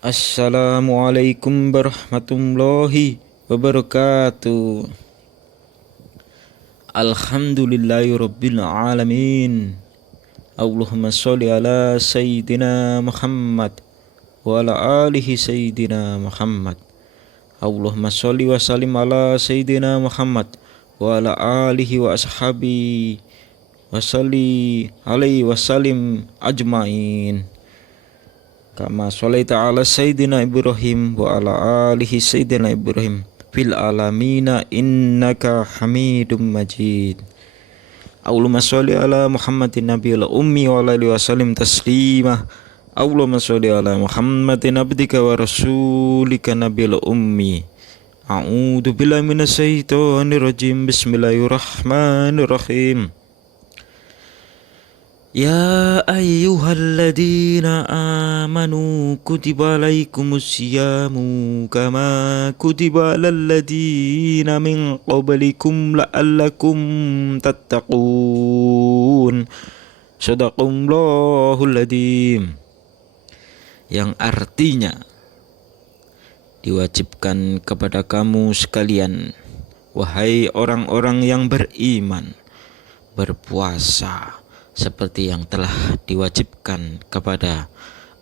Assalamualaikum warahmatullahi wabarakatuh. Alhamdulillahirabbil alamin. Allahumma sholli ala sayyidina Muhammad wa ala alihi sayyidina Muhammad. Allahumma sholli wa sallim ala sayyidina Muhammad wa ala alihi wa ashabi wa salli alaihi wa sallim ajmain. Kama sholaita ala sayyidina Ibrahim wa ala alihi sayyidina Ibrahim fil alamina innaka hamidum majid. Allahumma sholli ala Muhammadin nabiyil ummi wa ala alihi wasallim taslima. Allahumma sholli ala Muhammadin abdika wa rasulika nabiyil ummi. A'udzu billahi minasyaitonir rajim. Bismillahirrahmanirrahim. Ya ayyuhalladzina amanu kutiba alaikumusyamu kama kutiba alal ladzina min qablikum la'allakum tattaqun. Shadaqallahul adzim. Yang artinya diwajibkan kepada kamu sekalian, wahai orang-orang yang beriman, berpuasa seperti yang telah diwajibkan kepada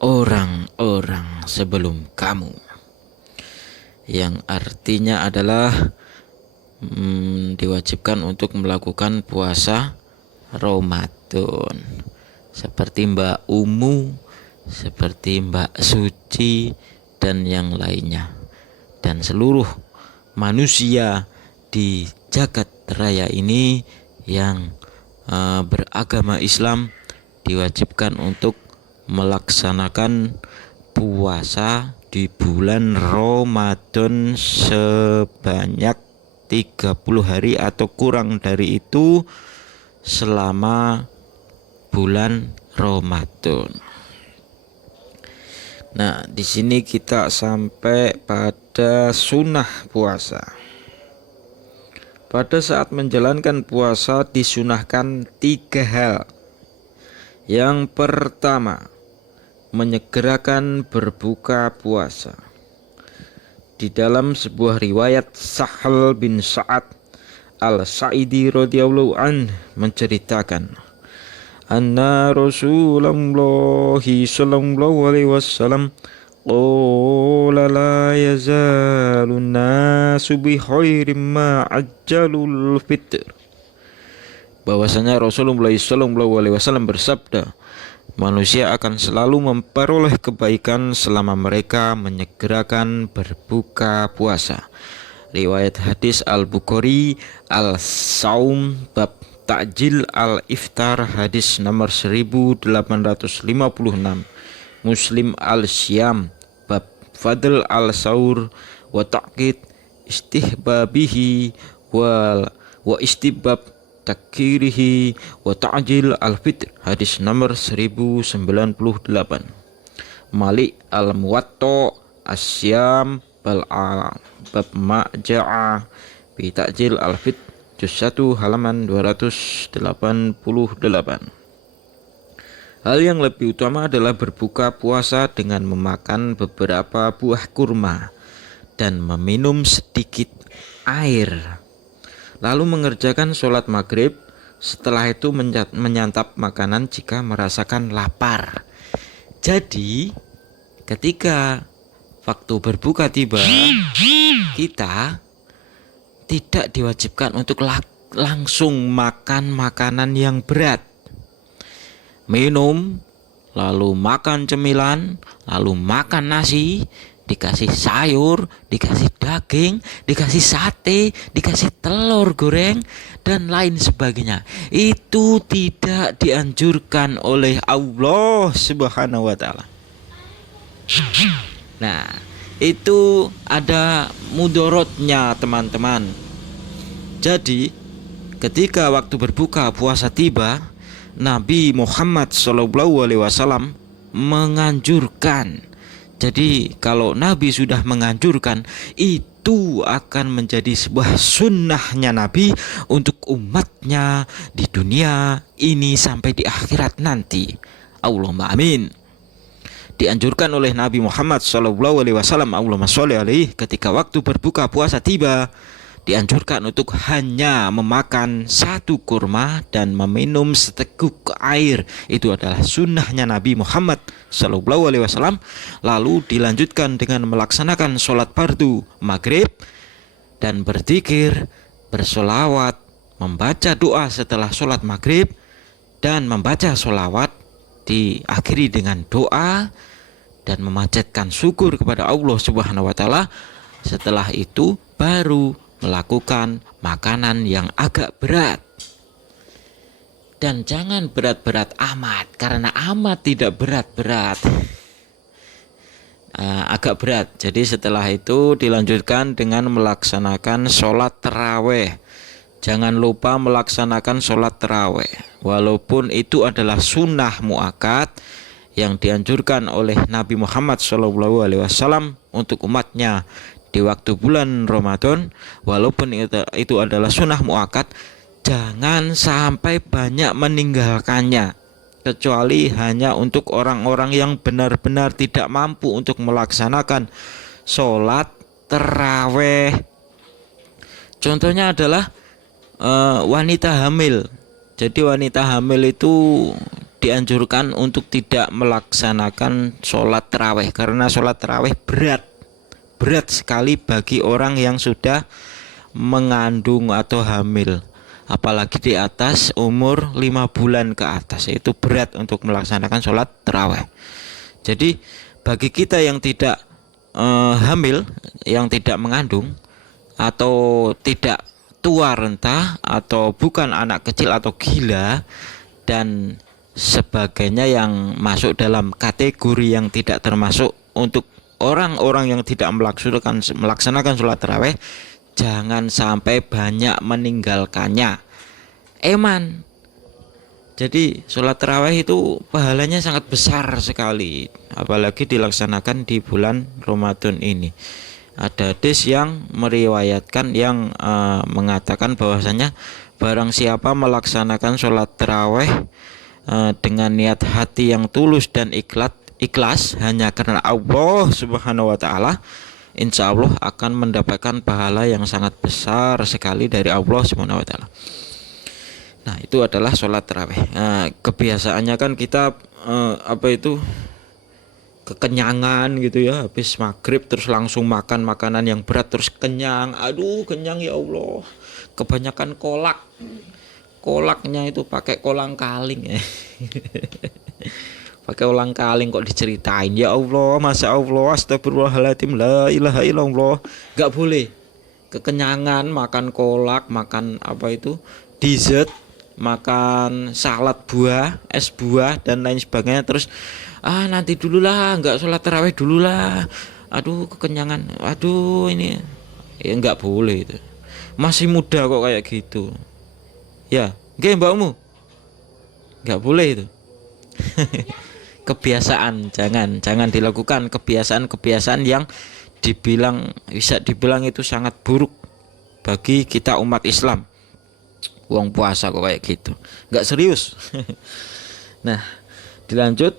orang-orang sebelum kamu. Yang artinya adalah diwajibkan untuk melakukan puasa Ramadan, seperti Mbak Umu, seperti Mbak Suci, dan yang lainnya, dan seluruh manusia di jagat raya ini yang beragama Islam diwajibkan untuk melaksanakan puasa di bulan Ramadan sebanyak 30 hari atau kurang dari itu selama bulan Ramadan. Nah, di sini kita sampai pada sunnah puasa. Pada saat menjalankan puasa disunahkan 3 hal. Yang pertama, menyegerakan berbuka puasa. Di dalam sebuah riwayat, Sahal bin Sa'ad al-Sa'idi radhiyallahu anhu menceritakan, anna Rasulullah sallallahu alaihi wasallam qala la yazalun nasu bi khairim ma ajjalul fitr. Bahwasanya Rasulullah sallallahu alaihi wasallam bersabda, manusia akan selalu memperoleh kebaikan selama mereka menyegerakan berbuka puasa. Riwayat hadis Al-Bukhari Al-Saum bab Ta'jil Al-Iftar hadis nomor 1856, Muslim Al-Syam bab Fadl Al-Saur wa Ta'qid istihbabihi wa istibab takirihi wa Ta'jil Al-Fitr hadis nomor 1098, Malik Al-Muwatta Asyam bab Ma'ja'a bi Ta'jil Al-Fitr juz 1 halaman 288. Hal yang lebih utama adalah berbuka puasa dengan memakan beberapa buah kurma dan meminum sedikit air, lalu mengerjakan sholat maghrib. Setelah itu menyantap makanan jika merasakan lapar. Jadi ketika waktu berbuka tiba, kita tidak diwajibkan untuk langsung makan makanan yang berat. Minum, lalu makan cemilan, lalu makan nasi, dikasih sayur, dikasih daging, dikasih sate, dikasih telur goreng, dan lain sebagainya. Itu tidak dianjurkan oleh Allah Subhanahu wa Ta'ala. Nah, itu ada mudorotnya, teman-teman. Jadi ketika waktu berbuka puasa tiba, Nabi Muhammad SAW menganjurkan. Jadi kalau Nabi sudah menganjurkan, itu akan menjadi sebuah sunnahnya Nabi untuk umatnya di dunia ini sampai di akhirat nanti. Allahumma amin. dianjurkan oleh Nabi Muhammad SAW, Allahumma sholli alaihi, ketika waktu berbuka puasa tiba, dianjurkan untuk hanya memakan satu kurma dan meminum seteguk air. Itu adalah sunnahnya Nabi Muhammad SAW. Lalu dilanjutkan dengan melaksanakan sholat fardu maghrib dan berzikir, bersolawat, membaca doa setelah sholat maghrib, dan membaca sholawat diakhiri dengan doa dan memanjatkan syukur kepada Allah Subhanahu wa taala. Setelah itu baru melakukan makanan yang agak berat. Dan jangan berat-berat amat, karena amat tidak berat-berat. Agak berat. Jadi setelah itu dilanjutkan dengan melaksanakan sholat taraweh. Jangan lupa melaksanakan sholat taraweh, walaupun itu adalah sunnah muakkad yang dianjurkan oleh Nabi Muhammad SAW untuk umatnya di waktu bulan Ramadan. Walaupun itu adalah sunnah muakkad, jangan sampai banyak meninggalkannya, kecuali hanya untuk orang-orang yang benar-benar tidak mampu untuk melaksanakan sholat taraweh. Contohnya adalah wanita hamil. Jadi wanita hamil itu dianjurkan untuk tidak melaksanakan sholat taraweh, karena sholat taraweh berat sekali bagi orang yang sudah mengandung atau hamil, apalagi di atas umur 5 bulan ke atas. Itu berat untuk melaksanakan sholat taraweh. Jadi bagi kita yang tidak hamil, yang tidak mengandung, atau tidak tua renta, atau bukan anak kecil atau gila dan sebagainya, yang masuk dalam kategori yang tidak termasuk untuk orang-orang yang tidak melaksanakan sholat taraweh, jangan sampai banyak meninggalkannya. Eman. Jadi sholat taraweh itu pahalanya sangat besar sekali, apalagi dilaksanakan di bulan Ramadan ini. Ada hadis yang meriwayatkan yang mengatakan bahwasanya barang siapa melaksanakan sholat taraweh dengan niat hati yang tulus dan ikhlas hanya karena Allah Subhanahu wa taala, insya Allah akan mendapatkan pahala yang sangat besar sekali dari Allah Subhanahu wa taala. Nah, itu adalah sholat tarawih. Kebiasaannya kan kita kekenyangan gitu ya, habis maghrib terus langsung makan makanan yang berat, terus kenyang. Aduh, kenyang ya Allah. Kebanyakan kolaknya itu pakai kolang kaling ya. Pakai ulang kaling kok diceritain. Ya Allah, masya Allah, astagfirullahaladzim, la ilaha illallah. Gak boleh kekenyangan makan kolak, makan dessert, makan salad buah, es buah dan lain sebagainya, terus nanti dulu lah, nggak sholat tarawih dulu lah, aduh kekenyangan, aduh ini ya, nggak boleh itu. Masih muda kok kayak gitu ya, nggak mbakmu, nggak boleh itu. Kebiasaan, jangan dilakukan kebiasaan yang bisa dibilang itu sangat buruk bagi kita umat Islam. Uang puasa kok kayak gitu, nggak serius. Nah, dilanjut.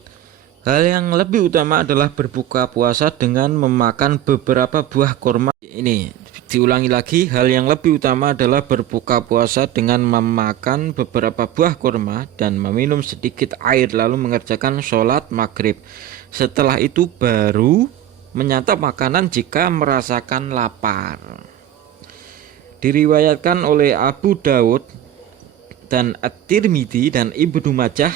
Hal yang lebih utama adalah berbuka puasa dengan memakan beberapa buah kurma. Ini diulangi lagi, hal yang lebih utama adalah berbuka puasa dengan memakan beberapa buah kurma dan meminum sedikit air, lalu mengerjakan sholat maghrib. Setelah itu baru menyantap makanan jika merasakan lapar. Diriwayatkan oleh Abu Dawud dan At-Tirmidzi dan Ibnu Majah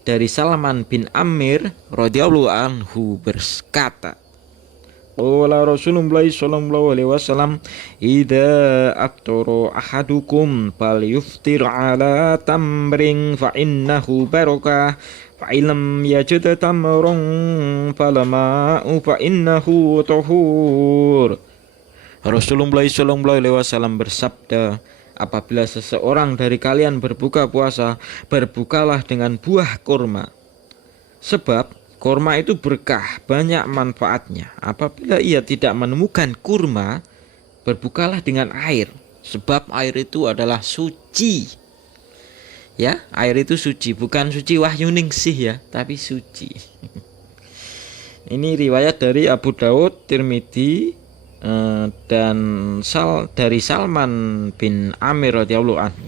dari Salman bin Amir radhiyallahu anhu berkata, qala Rasulullah sallallahu alaihi wasallam, idza aftara ahadukum falyuftir ala tamrin fa innahu barakah fa illam yajid tamran falama'u fa innahu tahur. Rasulullah sallallahu alaihi wasallam bersabda, apabila seseorang dari kalian berbuka puasa, berbukalah dengan buah kurma. Sebab kurma itu berkah, banyak manfaatnya. Apabila ia tidak menemukan kurma, berbukalah dengan air. Sebab air itu adalah suci. Ya, air itu suci, bukan suci Wahyuningsih ya, tapi suci. Ini riwayat dari Abu Daud, Tirmidzi, dan dari Salman bin Amir radhiyallahu anhu.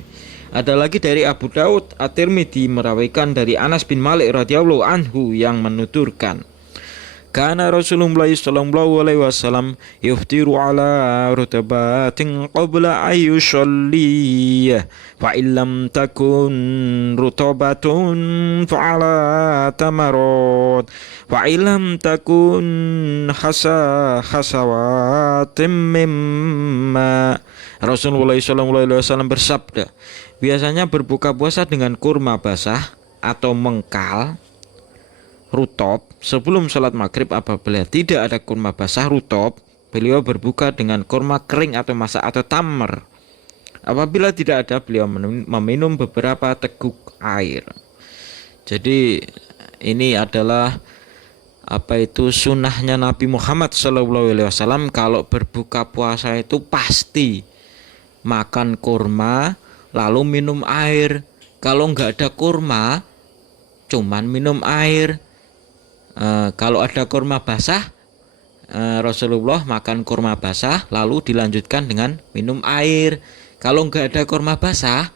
Ada lagi dari Abu Daud, At-Tirmidzi merawikan dari Anas bin Malik radhiyallahu anhu yang menuturkan, kana Rasulullah sallallahu alaihi wasallam yuftiru ala rutabatin qabla ayyusalli fa illam takun rutabatun fa ala tamarat fa illam takun hasawatim mimma. Rasulullah sallallahu alaihi wasallam bersabda, biasanya berbuka puasa dengan kurma basah atau mengkal rutop sebelum sholat maghrib. Apabila tidak ada kurma basah rutop, beliau berbuka dengan kurma kering atau masak atau tamar. Apabila tidak ada, beliau meminum beberapa teguk air. Jadi ini adalah sunnahnya Nabi Muhammad SAW. Kalau berbuka puasa itu pasti makan kurma lalu minum air. Kalau nggak ada kurma, cuman minum air. Kalau ada kurma basah, Rasulullah makan kurma basah lalu dilanjutkan dengan minum air. Kalau nggak ada kurma basah,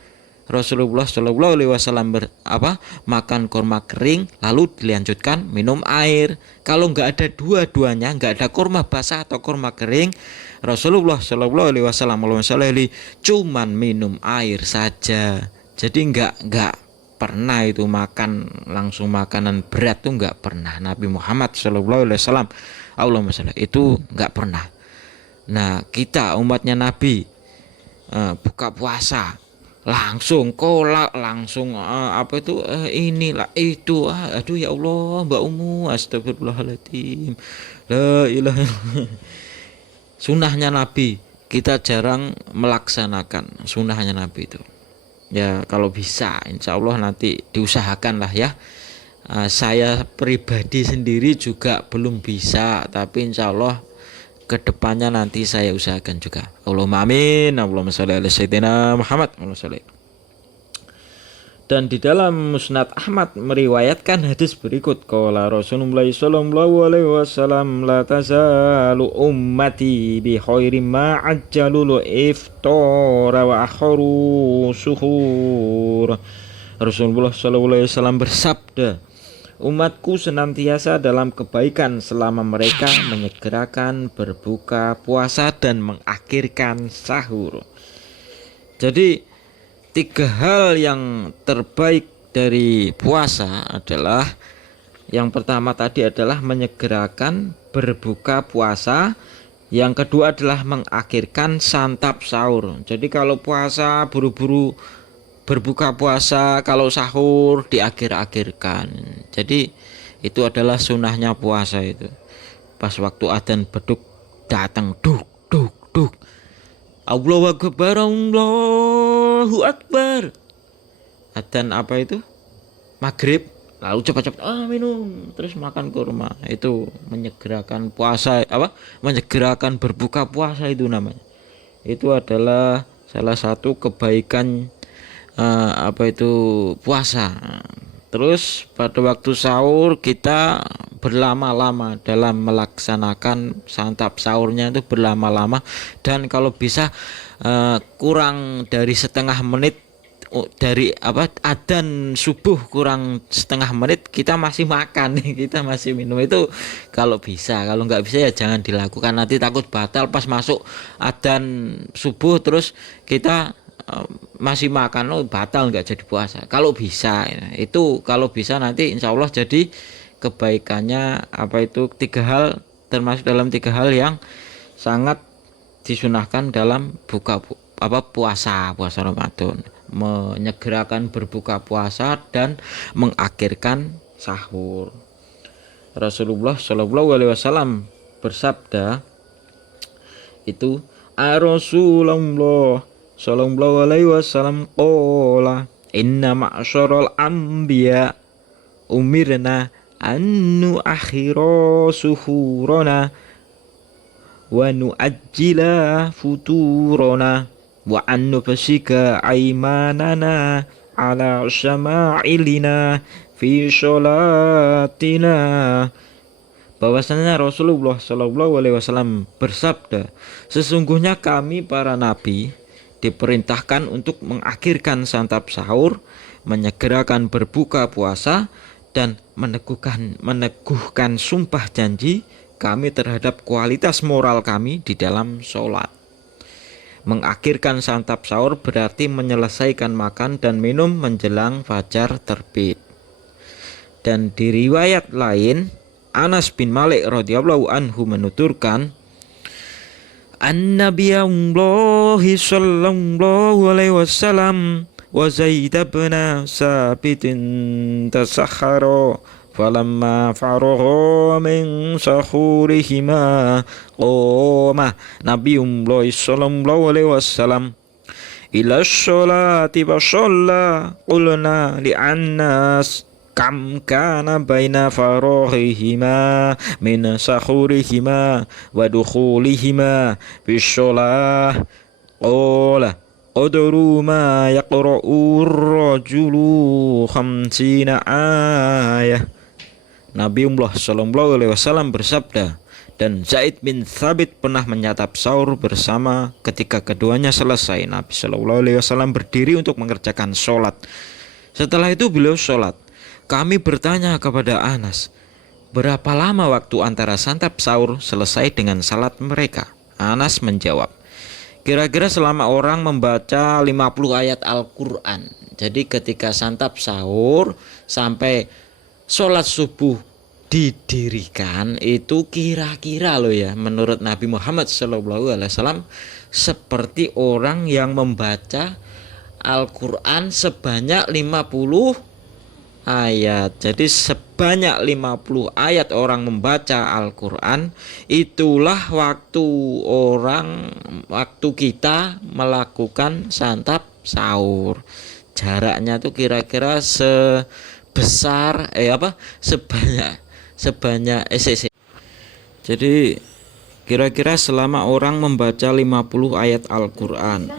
Rasulullah Shallallahu Alaihi Wasallam makan kurma kering lalu dilanjutkan minum air. Kalau nggak ada dua-duanya, nggak ada kurma basah atau kurma kering, Rasulullah Shallallahu Alaihi Wasallam cuman minum air saja. Jadi nggak pernah itu makan langsung makanan berat, tuh nggak pernah. Nabi Muhammad SAW Allahumma sholli itu nggak pernah. Nah, kita umatnya Nabi buka puasa langsung kolak, langsung inilah itu, aduh ya Allah, Mbak Umu, astagfirullahaladzim, la ilaha illallah. Sunnahnya Nabi kita jarang melaksanakan sunnahnya Nabi itu. Ya kalau bisa insya Allah nanti diusahakan lah ya. Saya pribadi sendiri juga belum bisa, tapi insya Allah kedepannya nanti saya usahakan juga. Allahumma amin. Allahumma sholli ala sayyidina Muhammad. Allahumma sholli. Dan di dalam Musnad Ahmad meriwayatkan hadis berikut, qala Rasulullah sallallahu alaihi wasallam, la tazalu ummati bi khairin ma ajjalul iftara wa akharu suhur. Rasulullah sallallahu alaihi wasallam bersabda, umatku senantiasa dalam kebaikan selama mereka menyegerakan berbuka puasa dan mengakhirkan sahur. Jadi 3 hal yang terbaik dari puasa adalah, yang pertama tadi adalah menyegerakan berbuka puasa, yang kedua adalah mengakhirkan santap sahur. Jadi kalau puasa buru-buru berbuka puasa, kalau sahur diakhir-akhirkan. Jadi itu adalah sunnahnya puasa itu. Pas waktu adzan beduk datang, duk duk duk, Allahu Akbar, Allahu Akbar. Adzan maghrib, lalu cepat-cepat minum, terus makan kurma. Itu menyegerakan puasa, menyegerakan berbuka puasa itu namanya. Itu adalah salah satu kebaikan puasa. Terus pada waktu sahur kita berlama-lama dalam melaksanakan santap sahurnya, itu berlama-lama, dan kalau bisa kurang dari setengah menit dari adzan subuh, kurang setengah menit kita masih makan kita masih minum. Itu kalau bisa. Kalau nggak bisa ya jangan dilakukan, nanti takut batal pas masuk adzan subuh terus kita masih makan, batal, nggak jadi puasa. Kalau bisa itu, kalau bisa nanti insya Allah jadi kebaikannya 3 hal, termasuk dalam 3 hal yang sangat disunahkan dalam puasa Ramadan: menyegerakan berbuka puasa dan mengakhirkan sahur. Rasulullah Shallallahu Alaihi Wasallam bersabda itu, Rasulullah Sallallahu alaihi wasallam qala, inna ma'syaral anbiya umirna an nu'akhira suhurana wa nu'ajjila futurana wa an nufsika aymanana ala syama'ilina fi sholatina bahwasanya Rasulullah Shallallahu Alaihi Wasallam bersabda, sesungguhnya kami para nabi diperintahkan untuk mengakhirkan santap sahur, menyegerakan berbuka puasa, dan meneguhkan sumpah janji kami terhadap kualitas moral kami di dalam sholat. Mengakhirkan santap sahur berarti menyelesaikan makan dan minum menjelang fajar terbit. Dan di riwayat lain, Anas bin Malik radhiyallahu anhu menuturkan, An-Nabiyullahi sallallahu alaihi wasallam wa Zaid bin Sabitin tasahhara falamma faragha min sahurihima qama Nabiyullahi sallallahu alaihi wasallam ila sholati wa shalla qulna li'annas kam kana baina farahihima min sahurihima wa dukhulihima bisholah qala qadru ma yaqra'u rajulu khamsina ayah. Nabiullah sallallahu alaihi wasallam bersabda, dan Zaid bin Thabit pernah menyantap sahur bersama ketika keduanya selesai. Nabi sallallahu alaihi wasallam berdiri untuk mengerjakan sholat. Setelah itu beliau sholat. Kami bertanya kepada Anas, berapa lama waktu antara santap sahur selesai dengan salat mereka? Anas menjawab, kira-kira selama orang membaca 50 ayat Al-Quran. Jadi ketika santap sahur sampai sholat subuh didirikan, itu kira-kira loh ya, menurut Nabi Muhammad SAW seperti orang yang membaca Al-Quran sebanyak 50 ayat. Jadi sebanyak 50 ayat orang membaca Al-Quran, itulah waktu kita melakukan santap sahur. Jaraknya tuh kira-kira sebesar sebanyak Jadi kira-kira selama orang membaca 50 ayat Al-Quran.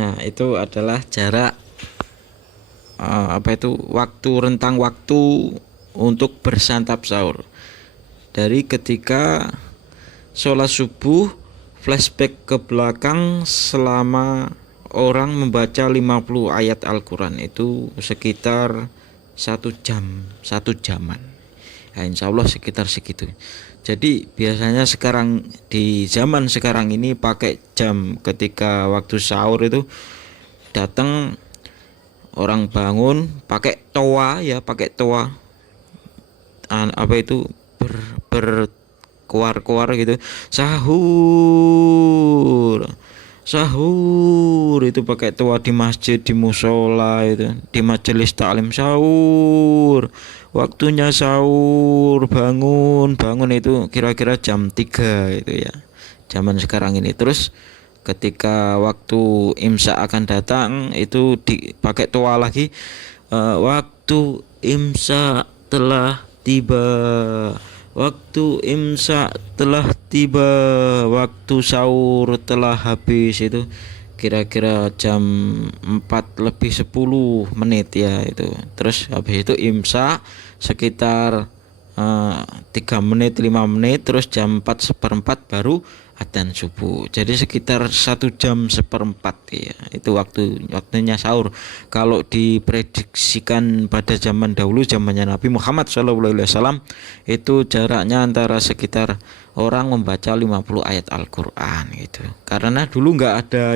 Nah, itu adalah jarak rentang waktu untuk bersantap sahur. Dari ketika sholat subuh, flashback ke belakang selama orang membaca 50 ayat Al-Quran, itu sekitar 1 jaman. Ya, insya Allah sekitar segitu. Jadi biasanya sekarang di zaman sekarang ini pakai jam. Ketika waktu sahur itu datang, orang bangun pakai toa berkuar-kuar gitu, sahur itu pakai toa di masjid, di musola, itu di majelis taklim, sahur, waktunya sahur, bangun itu kira-kira jam 3 itu ya, zaman sekarang ini. Terus ketika waktu imsak akan datang, itu dipakai toa lagi, waktu imsak telah tiba, waktu imsak telah tiba, waktu sahur telah habis, itu kira-kira jam 4:10 ya itu. Terus habis itu imsak sekitar 3 menit 5 menit, terus jam 4:15 baru adzan subuh. Jadi sekitar 1 jam 1/4 ya, itu waktunya sahur. Kalau diprediksikan pada zaman dahulu, zamannya Nabi Muhammad SAW, itu jaraknya antara sekitar orang membaca 50 ayat Al-Quran gitu. Karena dulu nggak ada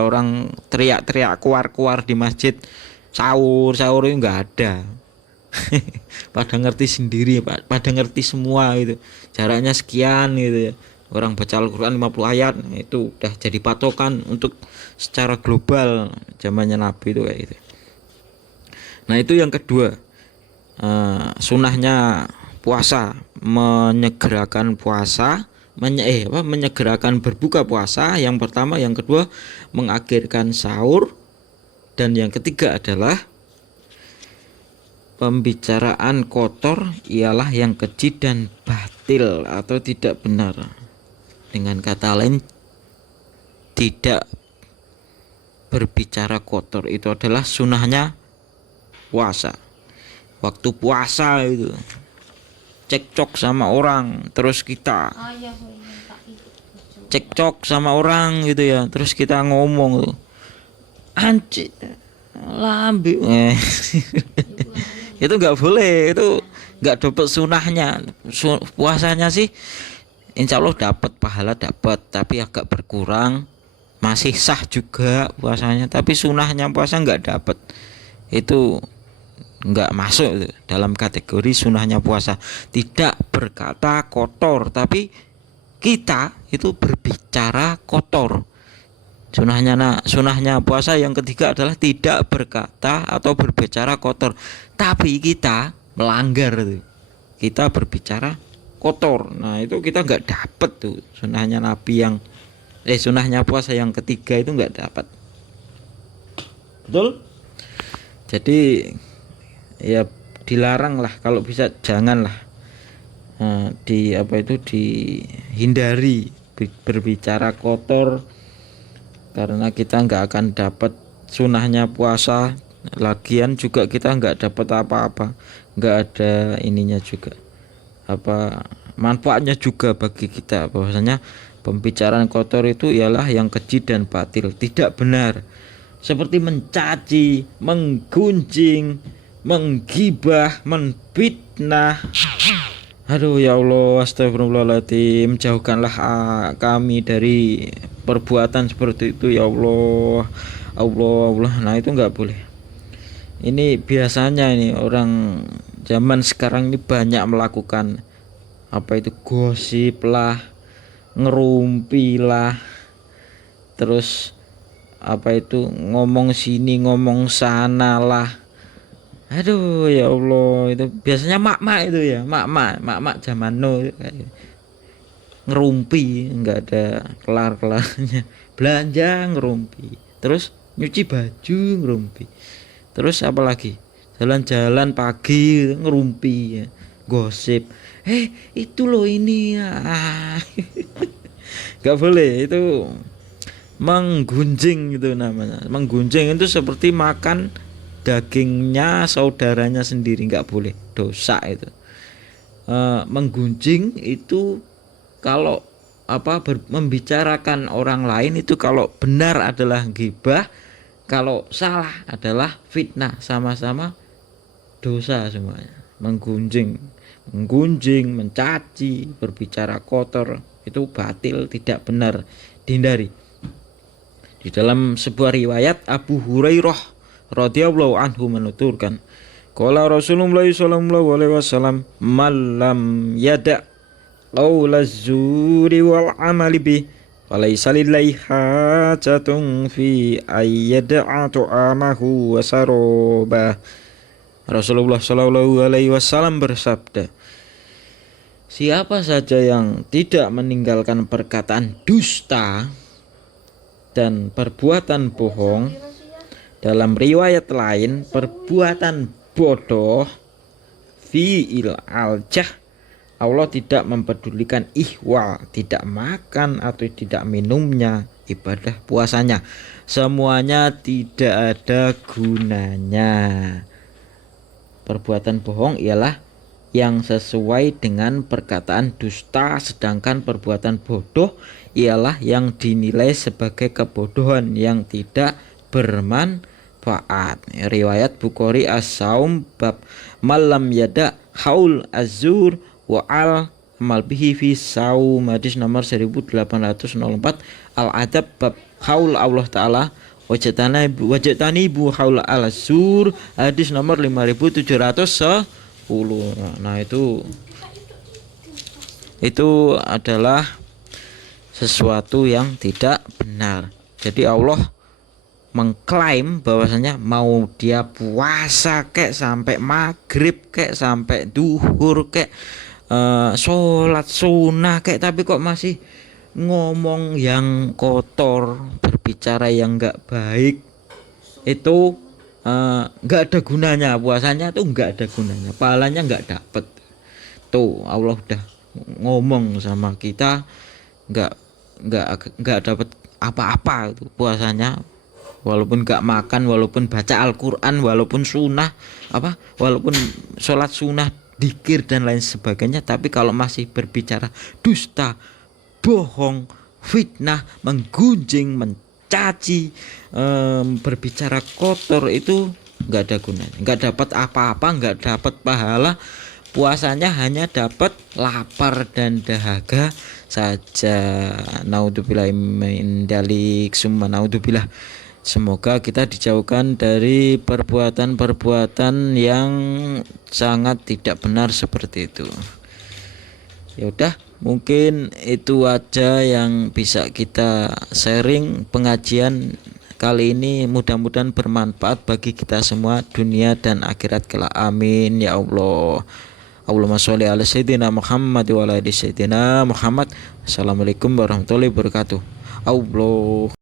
orang teriak-teriak kuar-kuar di masjid, sahur itu nggak ada. Pada ngerti sendiri, pada ngerti semua gitu, jaraknya sekian gitu ya. Orang baca Al-Quran 50 ayat itu udah jadi patokan untuk secara global zamannya Nabi itu kayak gitu. Nah, itu yang kedua, sunahnya puasa, menyegerakan berbuka puasa. Yang pertama, yang kedua mengakhirkan sahur, dan yang ketiga adalah pembicaraan kotor ialah yang keji dan batil atau tidak benar. Dengan kata lain, tidak berbicara kotor itu adalah sunahnya puasa. waktu puasa itu cekcok sama orang, terus kita cekcok sama orang gitu ya, terus kita ngomong tuh anci lambe itu nggak boleh, itu nggak dapat sunahnya. Puasanya sih insya Allah dapat pahala, dapat, tapi agak berkurang, masih sah juga puasanya, tapi sunahnya puasa nggak dapat, itu nggak masuk dalam kategori sunahnya puasa. Tidak berkata kotor, tapi kita itu berbicara kotor. Sunahnya puasa yang ketiga adalah tidak berkata atau berbicara kotor, tapi kita melanggar tuh, kita berbicara kotor. Nah itu kita nggak dapat tuh sunahnya Nabi yang sunahnya puasa yang ketiga itu nggak dapat. Betul? Jadi ya dilarang lah, kalau bisa janganlah dihindari berbicara kotor, karena kita nggak akan dapat sunahnya puasa. Lagian juga kita nggak dapat apa-apa, nggak ada ininya juga, apa manfaatnya juga bagi kita. Bahwasanya pembicaraan kotor itu ialah yang keji dan batil, tidak benar, seperti mencaci, menggunjing, menggibah, menfitnah. Aduh ya Allah, astagfirullahaladzim, jauhkanlah kami dari perbuatan seperti itu ya Allah. Allah. Nah itu nggak boleh. Ini biasanya ini orang zaman sekarang ini banyak melakukan apa itu, gosip lah, ngerumpi lah, terus apa itu, ngomong sini ngomong sana lah. Aduh ya Allah, itu biasanya mak-mak itu ya, mak-mak zaman no ngerumpi, nggak ada kelar-kelarnya, belanja ngerumpi, terus nyuci baju ngerumpi, terus apalagi jalan-jalan pagi ngerumpi ya, gosip, itu loh ini nggak boleh, itu menggunjing, itu namanya menggunjing. Itu seperti makan dagingnya saudaranya sendiri, nggak boleh, dosa itu. Menggunjing itu kalau membicarakan orang lain itu, kalau benar adalah ghibah, kalau salah adalah fitnah, sama-sama dosa semuanya. Menggunjing, mencaci, berbicara kotor itu batil, tidak benar, dihindari. Di dalam sebuah riwayat, Abu Hurairah radhiyallahu anhu menuturkan, qala Rasulullah sallallahu alaihi wasallam, "Malam yada' qaulaz zuri wal amali bi falaysa lillahi hajatun fi ayyada'a tu'amahu wa saraba." Rasulullah sallallahu alaihi wasallam bersabda, siapa saja yang tidak meninggalkan perkataan dusta dan perbuatan bohong, dalam riwayat lain perbuatan bodoh, fi'il aljah, Allah tidak mempedulikan ihwal, tidak makan atau tidak minumnya, ibadah puasanya, semuanya tidak ada gunanya. Perbuatan bohong ialah yang sesuai dengan perkataan dusta, sedangkan perbuatan bodoh ialah yang dinilai sebagai kebodohan yang tidak bermanfaat. Riwayat Bukhari As-Saum bab malam yada haul azur wa al amal bihi fi saum, hadis nomor 1804. Al-Adab bab haul Allah Ta'ala wajatani bu haul al-azur, hadis nomor 5710. Nah itu adalah sesuatu yang tidak benar. Jadi Allah mengklaim bahwasanya mau dia puasa kek sampai maghrib, kek sampai duhur, kek sholat sunnah kek, tapi kok masih ngomong yang kotor, berbicara yang enggak baik, itu enggak ada gunanya. Puasanya tuh enggak ada gunanya, pahalanya enggak dapet. Tuh Allah udah ngomong sama kita, enggak dapat apa-apa itu puasanya, walaupun gak makan, walaupun baca Al-Quran, walaupun sunnah, walaupun sholat sunnah, dikir dan lain sebagainya, tapi kalau masih berbicara dusta, bohong, fitnah, menggunjing, mencaci, berbicara kotor, itu nggak ada gunanya, nggak dapat apa-apa, nggak dapat pahala. Puasanya hanya dapat lapar dan dahaga saja. Naudzubillah min dzalik, summa naudzubillah. Semoga kita dijauhkan dari perbuatan-perbuatan yang sangat tidak benar seperti itu. Ya udah, mungkin itu aja yang bisa kita sharing pengajian kali ini. Mudah-mudahan bermanfaat bagi kita semua dunia dan akhirat kelak. Amin ya Allah. Allahumma sholli ala sayyidina Muhammad wa ala ali sayyidina Muhammad. Assalamualaikum warahmatullahi wabarakatuh. Allah.